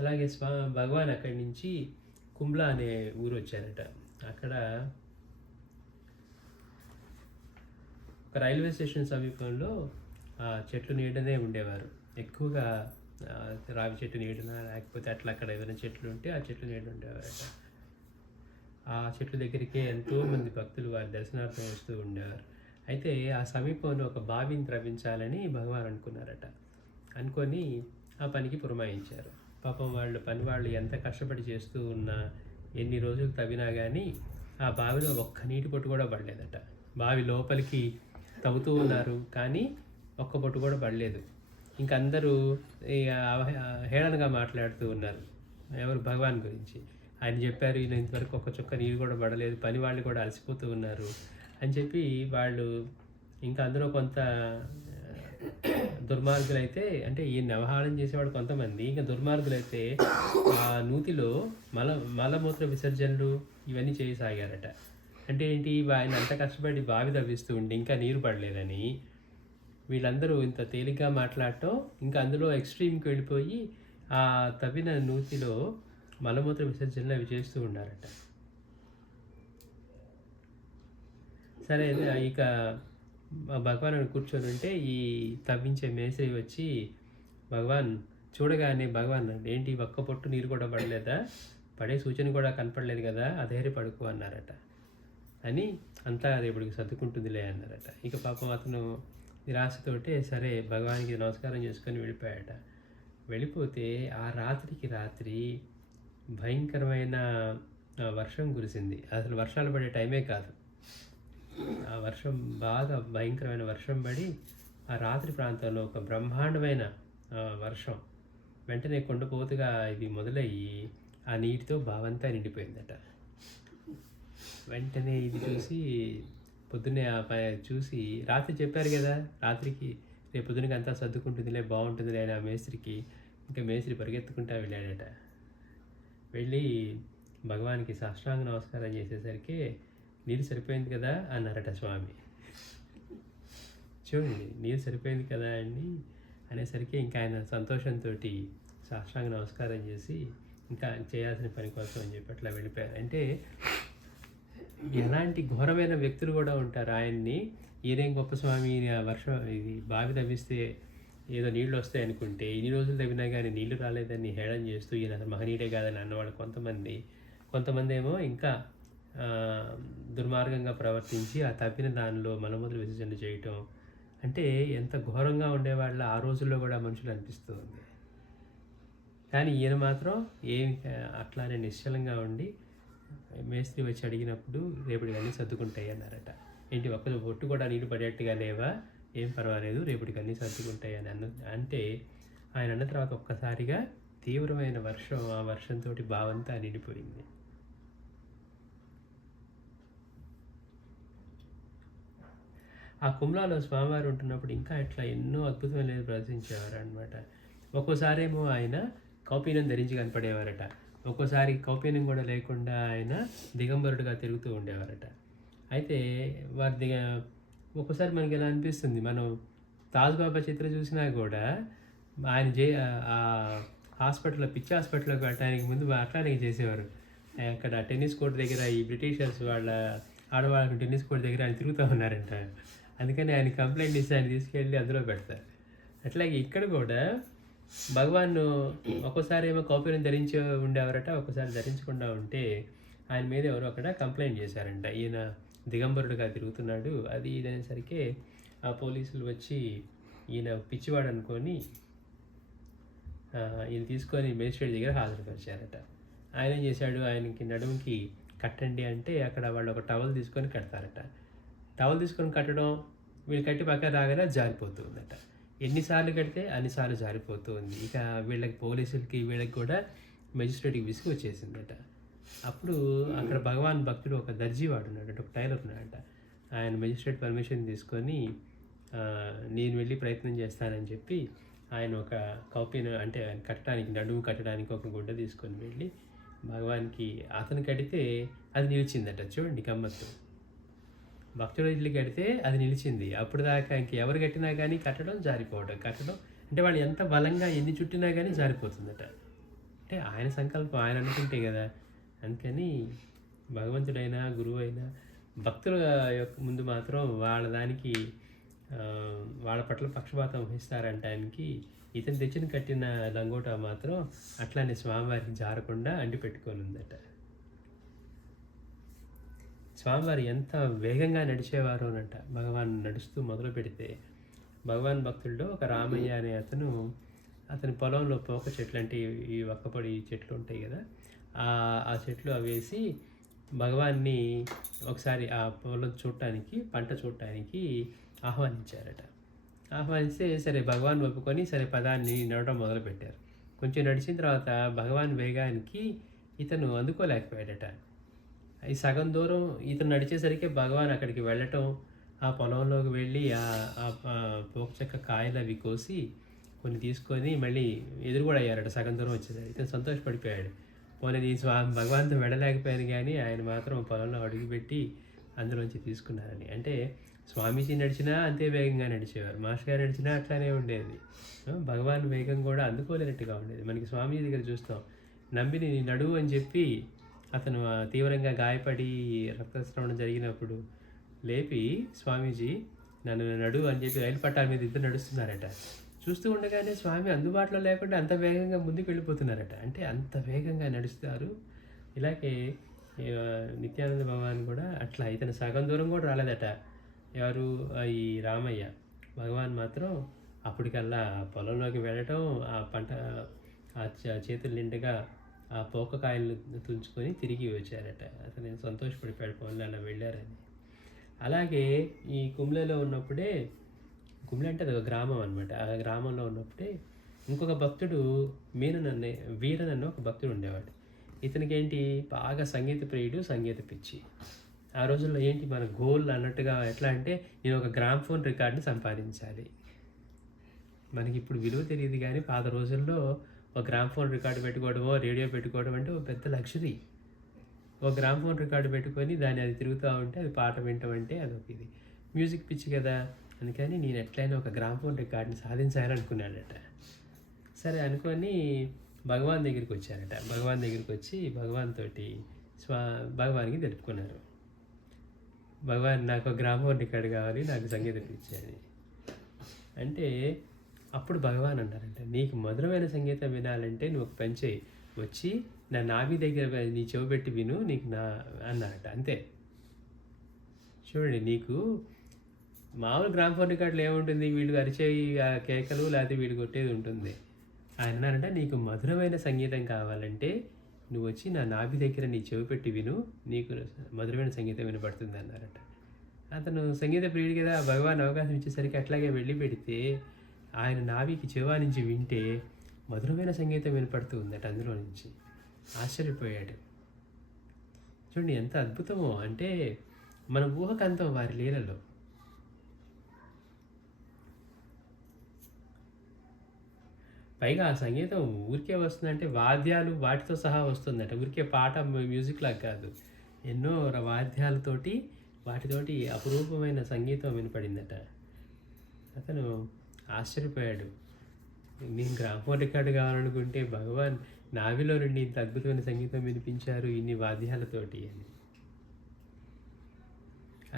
అలాగే భగవాన్ అక్కడి నుంచి కుమ్లా అనే ఊరు వచ్చారట. అక్కడ ఒక రైల్వే స్టేషన్ సమీపంలో చెట్లు నీడనే ఉండేవారు ఎక్కువగా. రావి చెట్టు నీడన, లేకపోతే అక్కడ ఏదైనా చెట్లు ఉంటే ఆ చెట్లు నీడ ఉండేవారట. ఆ చెట్ల దగ్గరికే ఎంతోమంది భక్తులు వారి దర్శనార్థం వస్తూ ఉండేవారు. అయితే ఆ సమీపంలో ఒక బావిని త్రవ్వించాలని భగవాన్ అనుకున్నారట. అనుకొని ఆ పనికి పురమాయించారు. పాపం పని వాళ్ళు ఎంత కష్టపడి చేస్తూ ఉన్నా, ఎన్ని రోజులు తవ్వినా కానీ ఆ బావిలో ఒక్క నీటి పొట్టు కూడా పడలేదట. బావి లోపలికి తవ్వుతూ ఉన్నారు కానీ ఒక్క పొట్టు కూడా పడలేదు. ఇంక అందరూ హేళనగా మాట్లాడుతూ ఉన్నారు ఎవరు, భగవాన్ గురించి. ఆయన చెప్పారు, ఈయన ఇంతవరకు ఒక చుక్క నీరు కూడా పడలేదు, పని వాళ్ళు కూడా అలసిపోతూ ఉన్నారు అని చెప్పి వాళ్ళు. ఇంకా అందులో కొంత దుర్మార్గులైతే, అంటే ఈయన వ్యవహారం చేసేవాడు కొంతమంది, ఇంకా దుర్మార్గులైతే ఆ నూతిలో మలమూత్ర విసర్జనలు ఇవన్నీ చేయసాగారట. అంటే ఏంటి, ఆయన అంత కష్టపడి బావి తవ్విస్తూ ఉండి ఇంకా నీరు పడలేదని వీళ్ళందరూ ఇంత తేలిగ్గా మాట్లాడటం, ఇంకా అందులో ఎక్స్ట్రీమ్కి వెళ్ళిపోయి ఆ తవ్విన నూతిలో మలమూత్ర విసర్జనలు అవి చేస్తూ ఉన్నారట. సరే, ఇక భగవాన్ కూర్చొని ఉంటే ఈ తవ్వించే మేస్త్రి వచ్చి భగవాన్ చూడగానే, భగవాన్ ఏంటి ఒక్క పొట్టు నీరు కూడా పడలేదా, పడే సూచన కూడా కనపడలేదు కదా, అధైర్య పడుకో అన్నారట. అని అంతా రేపటికి సర్దుకుంటుందిలే అన్నారట. ఇక పాపం అతను నిరాశతోటే సరే భగవానికి నమస్కారం చేసుకొని వెళ్ళిపోయాట. వెళ్ళిపోతే ఆ రాత్రికి రాత్రి భయంకరమైన వర్షం కురిసింది. అసలు వర్షాలు పడే టైమే కాదు. ఆ వర్షం బాగా భయంకరమైన వర్షం పడి ఆ రాత్రి ప్రాంతంలో ఒక బ్రహ్మాండమైన వర్షం. వెంటనే కొండపోతుగా ఇది మొదలయ్యి ఆ నీటితో బావంతా నిండిపోయిందట. వెంటనే ఇది చూసి పొద్దున్నే చూసి, రాత్రి చెప్పారు కదా, రాత్రికి రేపు పొద్దునకి అంతా సర్దుకుంటుందిలే, బాగుంటుందిలే అని ఆ మేస్త్రికి. ఇంకా మేస్త్రి పరిగెత్తుకుంటా వెళ్ళాడట. వెళ్ళి భగవానికి సాష్టాంగ నమస్కారం చేసేసరికి నీరు సరిపోయింది కదా అన్నారట స్వామి. చూడండి, నీరు సరిపోయింది కదా అండి అనేసరికి ఇంకా ఆయన సంతోషంతో సాష్టాంగ నమస్కారం చేసి ఇంకా చేయాల్సిన పని కోసం అని చెప్పి అట్లా వెళ్ళిపోయారు. అంటే ఎలాంటి ఘోరమైన వ్యక్తులు కూడా ఉంటారు. ఆయన్ని ఈయనేం గొప్ప స్వామి, వర్షం ఇది బావి తవ్విస్తే ఏదో నీళ్ళు వస్తాయి అనుకుంటే ఇన్ని రోజులు తవ్వినా కానీ నీళ్లు రాలేదని హేళన చేస్తూ ఈయన మహనీయుడే కాదని అన్నవాళ్ళు కొంతమంది ఏమో ఇంకా దుర్మార్గంగా ప్రవర్తించి ఆ తవ్విన దానిలో మలమూత్ర విసర్జన చేయటం. అంటే ఎంత ఘోరంగా ఉండేవాళ్ళ ఆ రోజుల్లో కూడా మనుషులు అనిపిస్తుంది. కానీ ఈయన మాత్రం అట్లానే నిశ్చలంగా ఉండి మేస్త్రి వచ్చి అడిగినప్పుడు రేపటికి అన్నీ సర్దుకుంటాయి అన్నారట. ఏంటి ఒక్క బొట్టు కూడా నీళ్ళు పడేట్టుగా లేవా, ఏం పర్వాలేదు, రేపటికి అన్నీ సర్దుకుంటాయి అని అంటే ఆయన అన్న తర్వాత ఒక్కసారిగా తీవ్రమైన వర్షం, ఆ వర్షంతో బావంతా నిండిపోయింది. ఆ కుమ్లాలో స్వామివారు ఉంటున్నప్పుడు ఇంకా ఇట్లా ఎన్నో అద్భుతమైన ప్రదర్శించేవారు అనమాట. ఒక్కోసారి ఏమో ఆయన కౌపీనం ధరించి కనపడేవారట, ఒక్కోసారి కౌపీనం కూడా లేకుండా ఆయన దిగంబరుడుగా తిరుగుతూ ఉండేవారట. అయితే వారి ఒక్కోసారి మనకి ఎలా అనిపిస్తుంది, మనం తాజ్బాబా చిత్రం చూసినా కూడా ఆయన హాస్పిటల్లో, పిచ్చి హాస్పిటల్లోకి వెళ్ళడానికి ముందు అట్లానే చేసేవారు. అక్కడ టెన్నిస్ కోర్ట్ దగ్గర ఈ బ్రిటిషర్స్ వాళ్ళ ఆడవాళ్ళకి టెన్నిస్ కోర్ట్ దగ్గర ఆయన తిరుగుతూ ఉన్నారంట. అందుకని ఆయన కంప్లైంట్ ఇస్తే ఆయన తీసుకెళ్ళి అందులో పెడతారు. అట్లాగే ఇక్కడ కూడా భగవాన్ ఒక్కోసారి ఏమో కౌపీనం ధరించి ఉండేవారట, ఒక్కోసారి ధరించకుండా ఉంటే ఆయన మీద ఎవరో అక్కడ కంప్లైంట్ చేశారంట, ఈయన దిగంబరుడుగా తిరుగుతున్నాడు అది ఇది అనేసరికి ఆ పోలీసులు వచ్చి ఈయన పిచ్చివాడు అనుకొని ఈయన తీసుకొని మేజిస్ట్రేట్ దగ్గర హాజరుపరిచారట. ఆయన ఏం చేశాడు, ఆయనకి నడుముకి కట్టండి అంటే అక్కడ వాళ్ళు ఒక టవల్ తీసుకొని కడతారట. టవల్ తీసుకొని కట్టడం, వీళ్ళు కట్టి పక్కన రాగానే జారిపోతుందట. ఎన్నిసార్లు కడితే అన్నిసార్లు జారిపోతూ ఉంది. ఇక వీళ్ళకి, పోలీసులకి, వీళ్ళకి కూడా మెజిస్ట్రేట్కి విసుగు వచ్చేసిందట. అప్పుడు అక్కడ భగవాన్ భక్తుడు ఒక దర్జీ వాడు ఉన్నాడు, ఒక టైలర్ ఉన్నాడట. ఆయన మెజిస్ట్రేట్ పర్మిషన్ తీసుకొని నేను వెళ్ళి ప్రయత్నం చేస్తానని చెప్పి ఆయన ఒక కౌపీన అంటే కట్టడానికి, నడుము కట్టడానికి ఒక గుడ్డ తీసుకొని వెళ్ళి భగవాన్కి అతను కడితే అది నిలిచిందట. చూడండి గమ్మత్తు, భక్తుడు ఇల్లు కడితే అది నిలిచింది. అప్పుడు దాకా ఇంకెవరు కట్టినా కానీ కట్టడం జారిపోవడం, కట్టడం అంటే వాళ్ళు ఎంత బలంగా ఎన్ని చుట్టినా కానీ జారిపోతుందట. అంటే ఆయన సంకల్పం ఆయన అనుకుంటే కదా. అందుకని భగవంతుడైనా గురువు అయినా భక్తుల యొక్క ముందు మాత్రం వాళ్ళ దానికి వాళ్ళ పట్ల పక్షపాతం వహిస్తారంటానికి ఇతను తెచ్చిన కట్టిన లంగోటా మాత్రం అట్లానే స్వామివారికి జారకుండా అంటి పెట్టుకొని ఉందట. స్వామివారు ఎంత వేగంగా నడిచేవారోనంట. భగవాన్ నడుస్తూ మొదలు పెడితే భగవాన్ భక్తుల్లో ఒక రామయ్య అనే అతని పొలంలో పోక చెట్లు అంటే ఈ ఒక్కపొడి చెట్లు ఉంటాయి కదా, ఆ చెట్లు అవేసి భగవాన్ని ఒకసారి ఆ పొలం చూడటానికి, పంట చూడటానికి ఆహ్వానించారట. ఆహ్వానిస్తే సరే భగవాన్ ఒప్పుకొని సరే పదాన్ని నడవడం మొదలుపెట్టారు. కొంచెం నడిచిన తర్వాత భగవాన్ వేగానికి ఇతను అందుకోలేకపోయాడట. ఈ సగం దూరం ఇతను నడిచేసరికి భగవాన్ అక్కడికి వెళ్ళటం, ఆ పొలంలోకి వెళ్ళి పోక చెక్క కాయలు అవి కోసి కొన్ని తీసుకొని మళ్ళీ ఎదురు కూడా అయ్యారట. సగం దూరం వచ్చేసరికి ఇతను సంతోషపడిపోయాడు. పోనీ ఈ భగవాన్తో వెళ్ళలేకపోయాను కానీ ఆయన మాత్రం పొలంలో అడుగుపెట్టి అందులోంచి తీసుకున్నారని. అంటే స్వామీజీ నడిచినా అంతే వేగంగా నడిచేవారు, మాస్టర్ గారు నడిచినా అట్లానే ఉండేది. భగవాన్ వేగం కూడా అందుకోలేనట్టుగా ఉండేది. మనకి స్వామీజీ దగ్గర చూస్తాం, నమ్మిని నడువు అని చెప్పి అతను తీవ్రంగా గాయపడి రక్తస్రావణం జరిగినప్పుడు లేపి స్వామీజీ నన్ను నడువు అని చెప్పి రైలు పట్టాల మీద ఇద్దరు నడుస్తున్నారట. చూస్తూ ఉండగానే స్వామి అందుబాటులో లేకుండా అంత వేగంగా ముందుకు వెళ్ళిపోతున్నారట. అంటే అంత వేగంగా నడుస్తారు. ఇలాగే నిత్యానంద భగవాన్ కూడా అట్లా ఇతను సగం దూరం కూడా రాలేదట. ఎవరు? ఈ రామయ్య. భగవాన్ మాత్రం అప్పటికల్లా పొలంలోకి వెళ్ళటం, ఆ పంట చేతుల నిండుగా ఆ పోకకాయలు తుంచుకొని తిరిగి వచ్చారట. అతను సంతోషపడిపోయాడు, పోన్లు అలా వెళ్ళారని. అలాగే ఈ కుమ్లలో ఉన్నప్పుడే, కుమ్ల అంటే అది ఒక గ్రామం అనమాట. ఆ గ్రామంలో ఉన్నప్పుడే ఇంకొక భక్తుడు వీరన్ అన్న ఒక భక్తుడు ఉండేవాడు. ఇతనికి ఏంటి బాగా సంగీత ప్రియుడు, సంగీత పిచ్చి. ఆ రోజుల్లో ఏంటి మన గోల్ అన్నట్టుగా ఎట్లా అంటే నేను ఒక గ్రామ్ఫోన్ రికార్డుని సంపాదించాలి. మనకి ఇప్పుడు విలువ తెలియదు కానీ పాత రోజుల్లో ఒక గ్రామ్ఫోన్ రికార్డు పెట్టుకోవడమో, రేడియో పెట్టుకోవడం అంటే ఒక పెద్ద లగ్జరీ. ఒక గ్రామ్ఫోన్ రికార్డు పెట్టుకొని దాన్ని అది తిరుగుతూ ఉంటే అది పాట వింటాం అంటే అదొక ఇది. మ్యూజిక్ పిచ్చి కదా, అందుకని నేను ఎట్లయినా ఒక గ్రామ్ఫోన్ రికార్డుని సాధించాలనుకున్నాడట. సరే అనుకొని భగవాన్ దగ్గరికి వచ్చారట. భగవాన్ దగ్గరికి వచ్చి భగవాన్ తోటి భగవాన్కి తెలుపుకున్నారు, భగవాన్ నాకు గ్రామ్ఫోన్ రికార్డు కావాలి, నాకు సంగీతం పిచ్చి అంటే అప్పుడు భగవాన్ అన్నారంట, నీకు మధురమైన సంగీతం వినాలంటే నువ్వు ఒక పని చేయి, వచ్చి నా నాభి దగ్గర నీ చెవి పెట్టి విను, నీకు అన్నారట. అంతే. చూడండి, నీకు మామూలు గ్రామ్ఫోన్ రికార్డులు ఏముంటుంది, వీళ్ళు అరిచేవి కేకలు లేకపోతే వీళ్ళు కొట్టేది ఉంటుంది. ఆయన అన్నారంట, నీకు మధురమైన సంగీతం కావాలంటే నువ్వు వచ్చి నా నాభి దగ్గర నీ చెవి పెట్టి విను, నీకు మధురమైన సంగీతం వినపడుతుంది అన్నారట. అతను సంగీత ప్రియుడు కదా, భగవాన్ అవకాశం ఇచ్చేసరికి అట్లాగే వెళ్ళి పెడితే ఆయన నాభికి చెవా నుంచి వింటే మధురమైన సంగీతం వినపడుతూ ఉందట అందులో నుంచి. ఆశ్చర్యపోయాడు. చూడండి ఎంత అద్భుతమో, అంటే మన ఊహకంతం వారి లీలలో. పైగా ఆ సంగీతం ఊరికే వస్తుందంటే వాద్యాలు వాటితో సహా వస్తుందట, ఊరికే పాట మ్యూజిక్ లాగా కాదు. ఎన్నో వాద్యాలతోటి వాటితోటి అపురూపమైన సంగీతం వినపడిందట. అతను ఆశ్చర్యపోయాడు. నేను గ్రామ్ఫోన్ రికార్డు కావాలనుకుంటే భగవాన్ నావిలో నుండి ఇంత అద్భుతమైన సంగీతం వినిపించారు ఇన్ని వాద్యాలతోటి అని.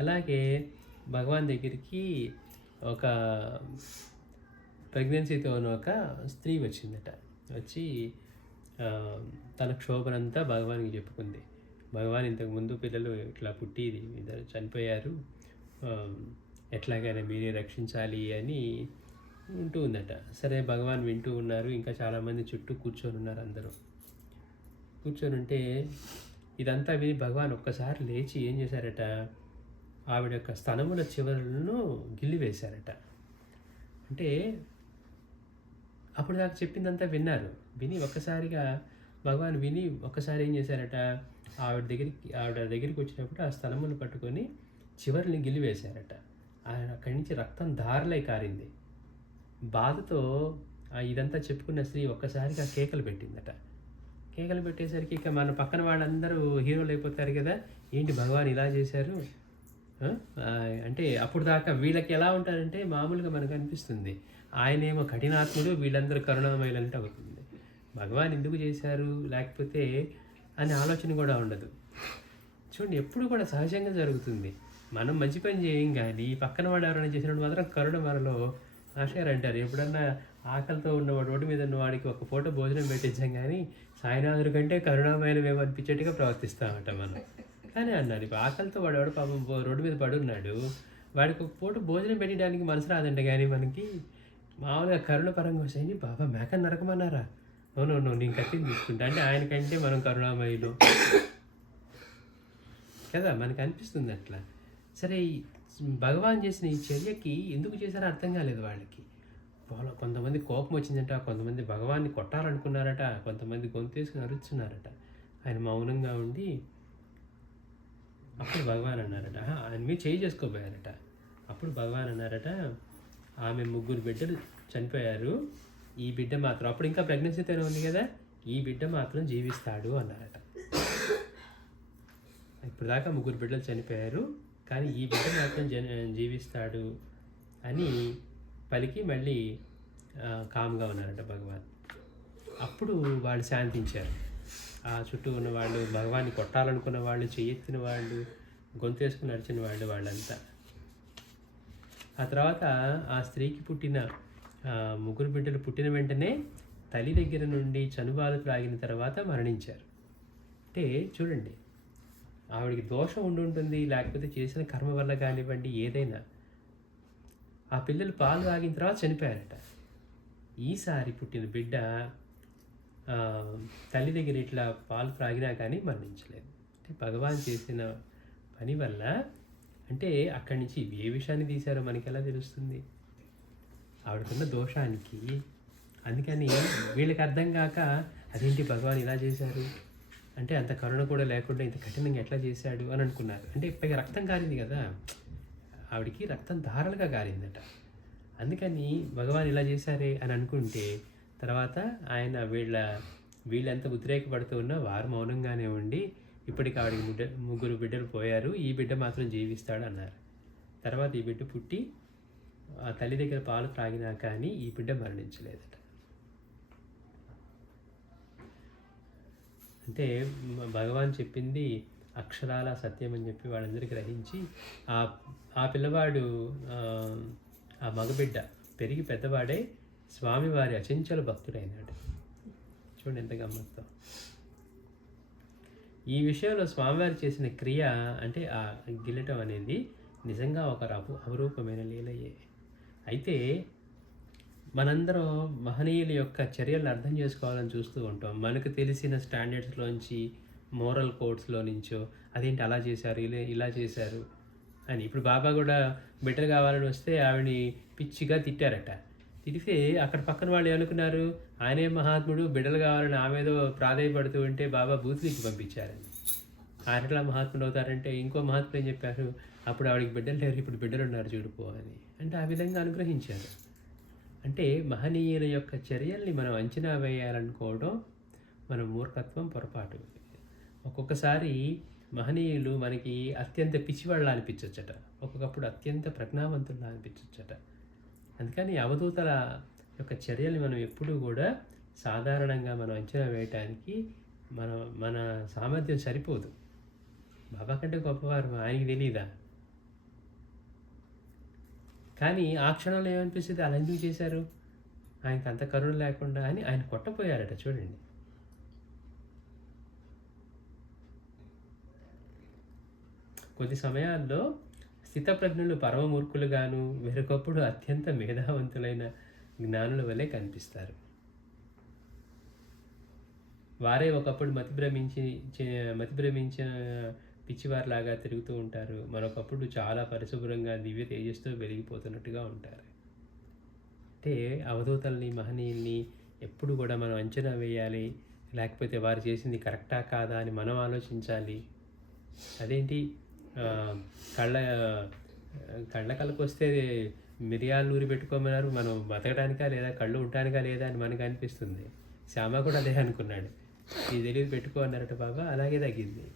అలాగే భగవాన్ దగ్గరికి ఒక ప్రెగ్నెన్సీతో ఒక స్త్రీ వచ్చిందట. వచ్చి తన క్షోభనంతా భగవాన్కి చెప్పుకుంది. భగవాన్ ఇంతకుముందు పిల్లలు ఇట్లా పుట్టి ఇద్దరు చనిపోయారు, ఎట్లాగైనా మీరే రక్షించాలి అని ఉంటూ ఉందట. సరే భగవాన్ వింటూ ఉన్నారు, ఇంకా చాలామంది చుట్టూ కూర్చొని ఉన్నారు. అందరూ కూర్చొని ఉంటే ఇదంతా విని భగవాన్ ఒక్కసారి లేచి ఏం చేశారట, ఆవిడ యొక్క స్తనముల చివరలను గిల్లివేశారట. అంటే అప్పుడు దాకా చెప్పిందంతా విన్నారు. విని ఒక్కసారిగా భగవాన్ విని ఒక్కసారి ఏం చేశారట, ఆవిడ దగ్గరికి వచ్చినప్పుడు ఆ స్తనములు పట్టుకొని చివరిని గిల్లివేశారట. ఆయన అక్కడి నుంచి రక్తం ధారలై కారింది. బాధతో ఇదంతా చెప్పుకున్న స్త్రీ ఒక్కసారిగా కేకలు పెట్టిందట. కేకలు పెట్టేసరికి ఇక మన పక్కన వాళ్ళందరూ హీరోలు అయిపోతారు కదా, ఏంటి భగవాన్ ఇలా చేశారు అంటే. అప్పుడు దాకా వీళ్ళకి ఎలా ఉంటారంటే మామూలుగా మనకు అనిపిస్తుంది, ఆయనేమో కఠినాత్ముడు, వీళ్ళందరూ కరుణామయులు అంటే అవుతుంది. భగవాన్ ఎందుకు చేశారు లేకపోతే అనే ఆలోచన కూడా ఉండదు. చూడండి ఎప్పుడు కూడా సహజంగా జరుగుతుంది. మనం మంచి పని చేయం కానీ పక్కన వాడు ఎవరైనా చేసినప్పుడు మాత్రం కరుణ మనలో ఆశారు అంటారు. ఎప్పుడన్నా ఆకలితో ఉన్నవాడు రోడ్డు మీద ఉన్న వాడికి ఒక పూట భోజనం పెట్టించాం కానీ సాయినాథుడి కంటే కరుణామయనమేమో అనిపించేట్టుగా ప్రవర్తిస్తామట మనం. కానీ అన్నారు ఇప్పుడు ఆకలితో వాడు ఎవడు పాపం రోడ్డు మీద పడున్నాడు, వాడికి ఒక పూట భోజనం పెట్టడానికి మనసు రాదంట. కానీ మనకి మామూలుగా కరుణ పరంగా వచ్చాయి, బాబా మేక నరకమన్నారా, అవునవును నేను కత్తిని తీసుకుంటా అంటే ఆయనకంటే మనం కరుణామయులు కదా మనకు అనిపిస్తుంది అట్లా. సరే భగవాన్ చేసిన ఈ చర్యకి ఎందుకు చేశారో అర్థం కాలేదు వాళ్ళకి. కొంతమంది కోపం వచ్చిందట, కొంతమంది భగవాన్ని కొట్టాలనుకున్నారట, కొంతమంది గొంతేసుకుని అరుస్తున్నారట. ఆయన మౌనంగా ఉండి అప్పుడు భగవాన్ అన్నారట, ఆయన మీద చేయి చేసుకోపోయారట. అప్పుడు భగవాన్ అన్నారట, ఆమె 3 బిడ్డలు చనిపోయారు, ఈ బిడ్డ మాత్రం, అప్పుడు ఇంకా ప్రెగ్నెన్సీతోనే ఉంది కదా, ఈ బిడ్డ మాత్రం జీవిస్తాడు అన్నారట. ఇప్పుడు దాకా 3 బిడ్డలు చనిపోయారు కానీ ఈ బిడ్డ మాత్రం జీవిస్తాడు అని పలికి మళ్ళీ కామ్గా ఉన్నారట భగవాన్. అప్పుడు వాళ్ళు శాంతించారు. ఆ చుట్టూ ఉన్న వాళ్ళు, భగవాన్ని కొట్టాలనుకున్న వాళ్ళు, చెయ్యెత్తిన వాళ్ళు, గొంతేసుకుని నడిచిన వాళ్ళు, వాళ్ళంతా. ఆ తర్వాత ఆ స్త్రీకి పుట్టిన 3 బిడ్డలు పుట్టిన వెంటనే తల్లి దగ్గర నుండి చనుబాలు త్రాగిన తర్వాత మరణించారు. అంటే చూడండి, ఆవిడికి దోషం ఉంటుంది లేకపోతే చేసిన కర్మ వల్ల కానివ్వండి ఏదైనా, ఆ పిల్లలు పాలు తాగిన తర్వాత చనిపోయారట. ఈసారి పుట్టిన బిడ్డ తల్లి దగ్గర ఇట్లా పాలు త్రాగినా కానీ మరణించలేదు. అంటే భగవాన్ చేసిన పని వల్ల, అంటే అక్కడి నుంచి ఏ విషయాన్ని తీశారో మనకి ఎలా తెలుస్తుంది, ఆవిడకున్న దోషానికి. అందుకని వీళ్ళకి అర్థం కాక అదేంటి భగవాన్ ఇలా చేశారు అంటే, అంత కరుణ కూడా లేకుండా ఇంత కఠినంగా ఎట్లా చేశాడు అని అనుకున్నారు. అంటే పైగా రక్తం కారింది కదా, ఆవిడికి రక్తం ధారలుగా కారిందట. అందుకని భగవాన్ ఇలా చేశారే అని అనుకుంటే, తర్వాత ఆయన వీళ్ళెంత ఉద్రేకపడుతూ ఉన్నా వారు మౌనంగానే ఉండి, ఇప్పటికి ఆవిడికి 3 బిడ్డలు పోయారు, ఈ బిడ్డ మాత్రం జీవిస్తాడు అన్నారు. తర్వాత ఈ బిడ్డ పుట్టి ఆ తల్లి దగ్గర పాలు త్రాగినా కానీ ఈ బిడ్డ మరణించలేదట. అంటే భగవాన్ చెప్పింది అక్షరాల సత్యం అని చెప్పి వాళ్ళందరికీ గ్రహించి, ఆ పిల్లవాడు, ఆ మగబిడ్డ పెరిగి పెద్దవాడే స్వామివారి అచంచల భక్తుడైనాడు. చూడండి ఎంత గమ్మత్తో. ఈ విషయంలో స్వామివారు చేసిన క్రియ అంటే ఆ గిల్లటం అనేది నిజంగా ఒక అపురూపమైన లీలయే. అయితే మనందరం మహనీయుల యొక్క చర్యలను అర్థం చేసుకోవాలని చూస్తూ ఉంటాం. మనకు తెలిసిన స్టాండర్డ్స్లోంచి, మోరల్ కోడ్స్లో నుంచో అదేంటి అలా చేశారు, ఇలా చేశారు అని. ఇప్పుడు బాబా కూడా బిడ్డలు కావాలని వస్తే ఆవిడని పిచ్చిగా తిట్టారట. తిరిగితే అక్కడ పక్కన వాళ్ళు ఏమనుకున్నారు, ఆయనే మహాత్ముడు, బిడ్డలు కావాలని ఆమెదో ప్రాధాయపడుతూ ఉంటే బాబా బూతులకి పంపించారని. ఆయన ఎట్లా మహాత్ముడు అవుతారంటే, ఇంకో మహాత్ముడు ఏం చెప్పారు, అప్పుడు ఆవిడకి బిడ్డలు లేరు, ఇప్పుడు బిడ్డలు ఉన్నారు చూడుకో అని. అంటే ఆ విధంగా అనుగ్రహించారు. అంటే మహనీయుల యొక్క చర్యల్ని మనం అంచనా వేయాలనుకోవడం మన మూర్ఖత్వం, పొరపాటు. ఒక్కొక్కసారి మహనీయులు మనకి అత్యంత పిచ్చివాళ్ళ అనిపించవచ్చట, ఒక్కొక్కప్పుడు అత్యంత ప్రజ్ఞావంతుల్లా అనిపించవచ్చట. అందుకని అవధూతల యొక్క చర్యల్ని మనం ఎప్పుడూ కూడా సాధారణంగా మనం అంచనా వేయటానికి మన సామర్థ్యం సరిపోదు. బాబా కంటే గొప్పవారు ఆయనకి తెలియదా? కానీ ఆ క్షణంలో ఏమనిపిస్తుంది, అలా ఎందుకు చేశారు, ఆయనకు అంత కరుణ లేకుండా అని ఆయన కొట్టపోయారట. చూడండి, కొద్ది సమయాల్లో స్థితప్రజ్ఞులు పరమమూర్ఖులుగాను, వేరొకప్పుడు అత్యంత మేధావంతులైన జ్ఞానుల వలె కనిపిస్తారు. వారే ఒకప్పుడు మతిభ్రమించిన పిచ్చివారిలాగా తిరుగుతూ ఉంటారు, మరొకప్పుడు చాలా పరిశుభ్రంగా దివ్య తేజస్తో వెలిగిపోతున్నట్టుగా ఉంటారు. అంటే అవధూతల్ని, మహనీయుల్ని ఎప్పుడు కూడా మనం అంచనా వేయాలి, లేకపోతే వారు చేసింది కరెక్టా కాదా అని మనం ఆలోచించాలి. అదేంటి కళ్ళ కళ్ళకు వస్తే మిరియాలు నూరి పెట్టుకోమన్నారు, మనం బతకడానికా లేదా కళ్ళు ఉండటానికా లేదా అని మనకు అనిపిస్తుంది. శ్యామ కూడా అదే అనుకున్నాడు, ఇది తెలియదు పెట్టుకో అన్నారట బాబా, అలాగే తగ్గింది.